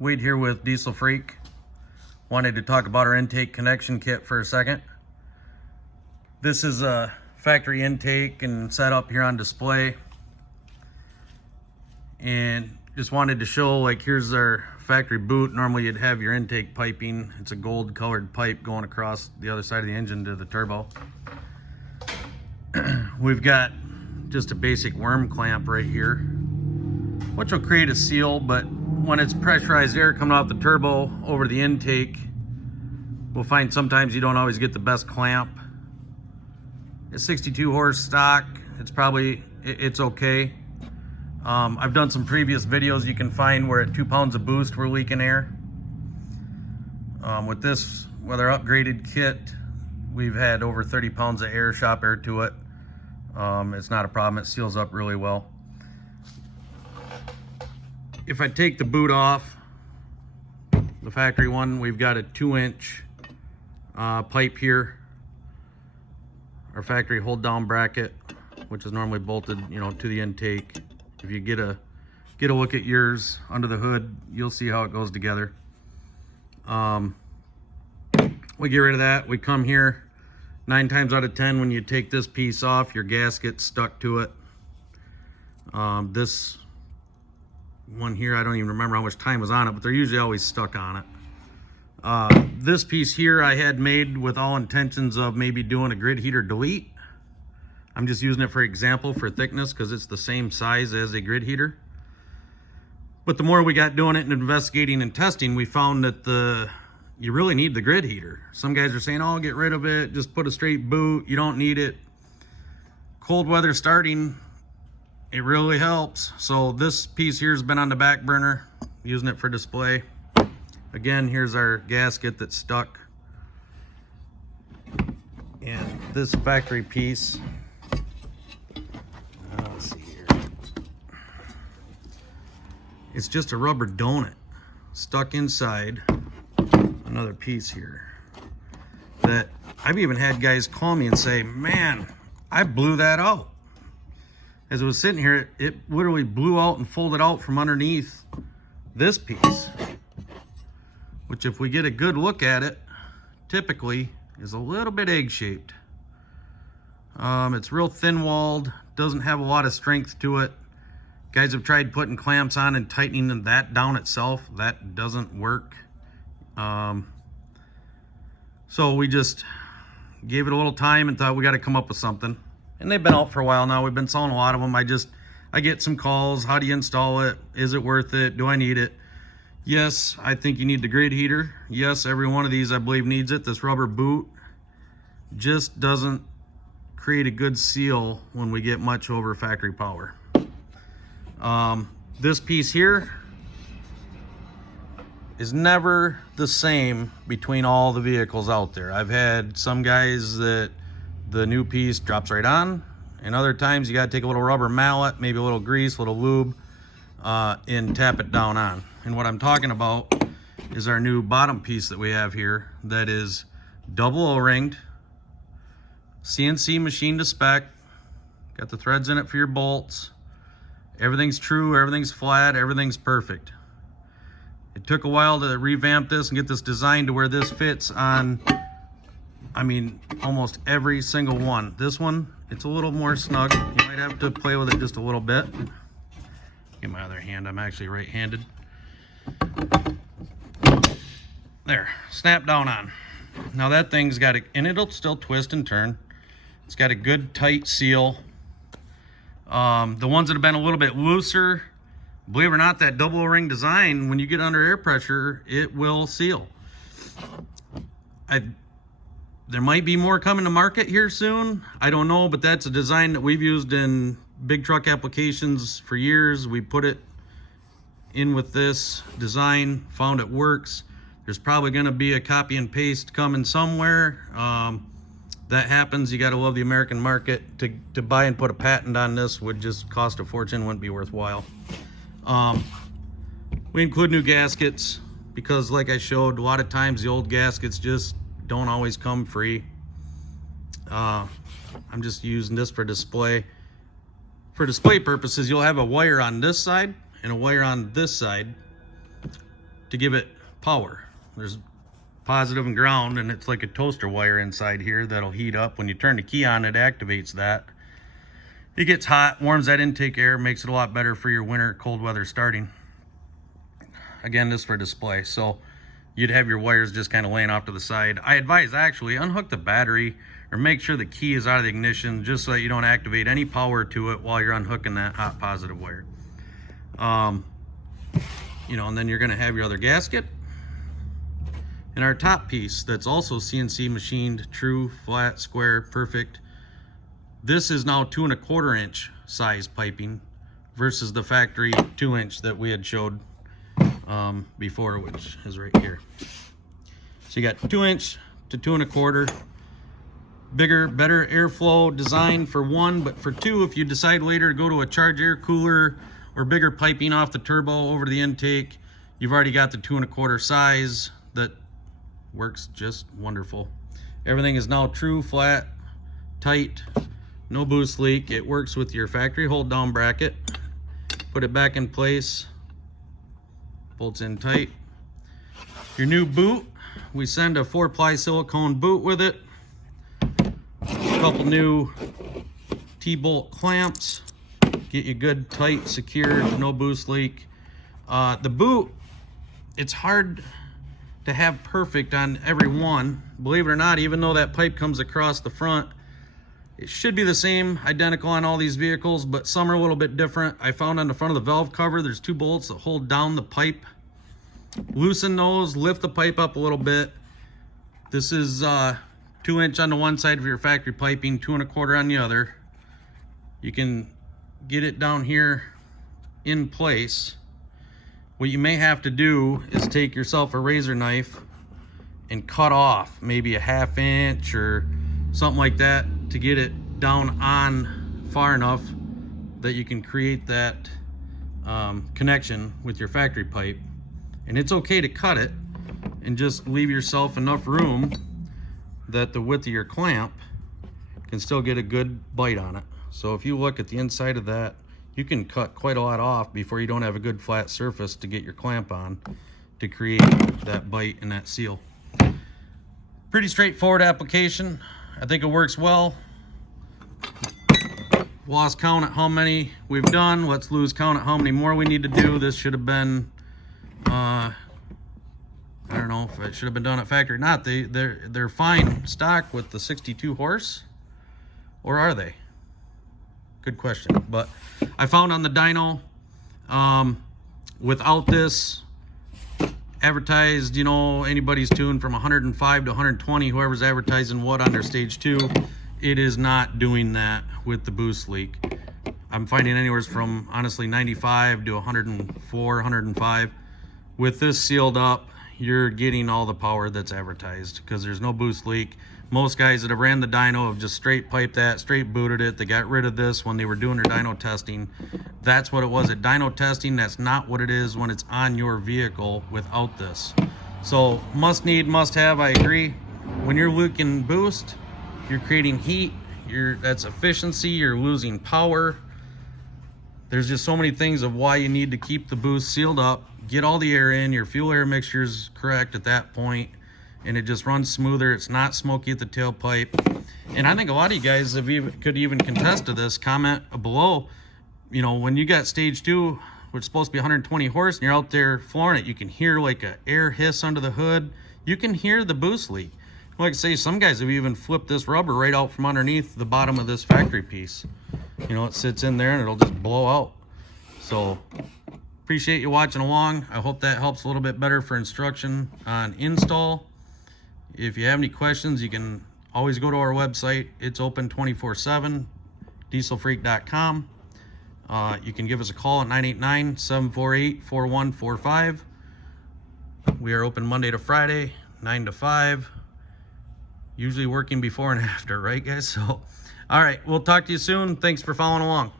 Wade here with Diesel Freak. Wanted to talk about our intake connection kit for a second. This is a factory intake and setup here on display. And just wanted to show, like, here's our factory boot. Normally you'd have your intake piping. It's a gold colored pipe going across the other side of the engine to the turbo. We've got just a basic worm clamp right here, which will create a seal, but when it's pressurized air coming off the turbo over the intake, we'll find sometimes you don't always get the best clamp. It's 62 horse stock. It's okay. I've done some previous videos you can find where at 2 pounds of boost we're leaking air. With our upgraded kit, we've had over 30 pounds of air, shop air to it. It's not a problem. It seals up really well. If I take the boot off, the factory one, we've got a 2-inch pipe here. Our factory hold down bracket, which is normally bolted, to the intake. If you get a look at yours under the hood, you'll see how it goes together. We get rid of that. We come here. 9 times out of 10, when you take this piece off, your gasket's stuck to it. This one here, I don't even remember how much time was on it, but they're usually always stuck on it. This piece here I had made with all intentions of maybe doing a grid heater delete. I'm just using it for example for thickness because it's the same size as a grid heater. But the more we got doing it and investigating and testing, we found that you really need the grid heater. Some guys are saying, oh, get rid of it, just put a straight boot, you don't need it. Cold weather starting, it really helps. So this piece here has been on the back burner, using it for display. Again, here's our gasket that's stuck. And this factory piece, let's see here. It's just a rubber donut stuck inside another piece here that I've even had guys call me and say, man, I blew that out. As it was sitting here, it literally blew out and folded out from underneath this piece, which if we get a good look at it, typically is a little bit egg-shaped. It's real thin-walled, doesn't have a lot of strength to it. Guys have tried putting clamps on and tightening that down itself. That doesn't work. So we just gave it a little time and thought we got to come up with something. And they've been out for a while now. We've been selling a lot of them. I get some calls. How do you install it? Is it worth it? Do I need it? Yes, I think you need the grid heater. Yes, every one of these I believe needs it. This rubber boot just doesn't create a good seal when we get much over factory power. This piece here is never the same between all the vehicles out there. I've had some guys that the new piece drops right on, and other times you got to take a little rubber mallet, maybe a little grease, a little lube, and tap it down on. And what I'm talking about is our new bottom piece that we have here that is double O-ringed, CNC machined to spec, got the threads in it for your bolts. Everything's true, everything's flat, everything's perfect. It took a while to revamp this and get this designed to where this fits on, almost every single one. This one, it's a little more snug. You might have to play with it just a little bit. Get my other hand, I'm actually right-handed. There, snap down on. Now that thing's got and it'll still twist and turn. It's got a good tight seal. The ones that have been a little bit looser, believe it or not, that double O-ring design, when you get under air pressure, it will seal. There might be more coming to market here soon. I don't know, but that's a design that we've used in big truck applications for years. We put it in with this design, found it works. There's probably going to be a copy and paste coming somewhere. That happens, you got to love the American market. To buy and put a patent on this would just cost a fortune, wouldn't be worthwhile. We include new gaskets because, like I showed, a lot of times the old gaskets just don't always come free. I'm just using this for display. For display purposes, you'll have a wire on this side and a wire on this side. to give it power. There's positive and ground, and it's like a toaster wire inside here that'll heat up. When you turn the key on, it activates that. It gets hot, warms that intake air, makes it a lot better for your winter cold weather starting. Again, this is for display, so you'd have your wires just kind of laying off to the side. I advise actually unhook the battery or make sure the key is out of the ignition, just so that you don't activate any power to it while you're unhooking that hot positive wire. You know, and then you're going to have your other gasket and our top piece that's also CNC machined, true, flat, square, perfect. This is now 2 1/4 inch size piping versus the factory 2 inch that we had showed before, which is right here. So you got 2 inch to 2 1/4. Bigger, better airflow design for one, but for two, if you decide later to go to a charge air cooler or bigger piping off the turbo over the intake, you've already got the 2 1/4 size that works just wonderful. Everything is now true, flat, tight, no boost leak. It works with your factory hold down bracket. Put it back in place, bolts in tight. Your new boot, we send a 4-ply silicone boot with it. A couple new T-bolt clamps, get you good, tight, secure, no boost leak. The boot, it's hard to have perfect on every one. Believe it or not, even though that pipe comes across the front, it should be the same, identical on all these vehicles, but some are a little bit different. I found on the front of the valve cover, there's 2 bolts that hold down the pipe. Loosen those, lift the pipe up a little bit. This is 2 inch on the one side of your factory piping, 2 1/4 on the other. You can get it down here in place. What you may have to do is take yourself a razor knife and cut off maybe a 1/2 inch or something like that to get it down on far enough that you can create that connection with your factory pipe. And it's okay to cut it and just leave yourself enough room that the width of your clamp can still get a good bite on it. So if you look at the inside of that, you can cut quite a lot off before you don't have a good flat surface to get your clamp on to create that bite and that seal. Pretty straightforward application. I think it works well. Lost count at how many we've done. Let's lose count at how many more we need to do. This should have been I don't know if it should have been done at factory or not. They're fine stock with the 62 horse, or are they? Good question. But I found on the dyno, without this advertised, you know, anybody's tuned from 105 to 120, whoever's advertising what on their stage 2, it is not doing that with the boost leak. I'm finding anywhere from honestly 95 to 104, 105. With this sealed up, you're getting all the power that's advertised because there's no boost leak. Most guys that have ran the dyno have just straight piped that, straight booted it. They got rid of this when they were doing their dyno testing. That's what it was at dyno testing. That's not what it is when it's on your vehicle without this. So must need, must have, I agree. When you're leaking boost, you're creating heat, that's efficiency, you're losing power. There's just so many things of why you need to keep the boost sealed up, get all the air in, your fuel air mixture is correct at that point, and it just runs smoother. It's not smoky at the tailpipe. And I think a lot of you guys could even contest to this. Comment below, you know, when you got stage 2, which is supposed to be 120 horse, and you're out there flooring it, you can hear like a air hiss under the hood. You can hear the boost leak. Like I say, some guys have even flipped this rubber right out from underneath the bottom of this factory piece. You know, it sits in there and it'll just blow out. So appreciate you watching along. I hope that helps a little bit better for instruction on install. If you have any questions, you can always go to our website. It's open 24/7, dieselfreak.com. You can give us a call at 989-748-4145. We are open Monday to Friday, 9 to 5. Usually working before and after, right guys? So, all right, we'll talk to you soon. Thanks for following along.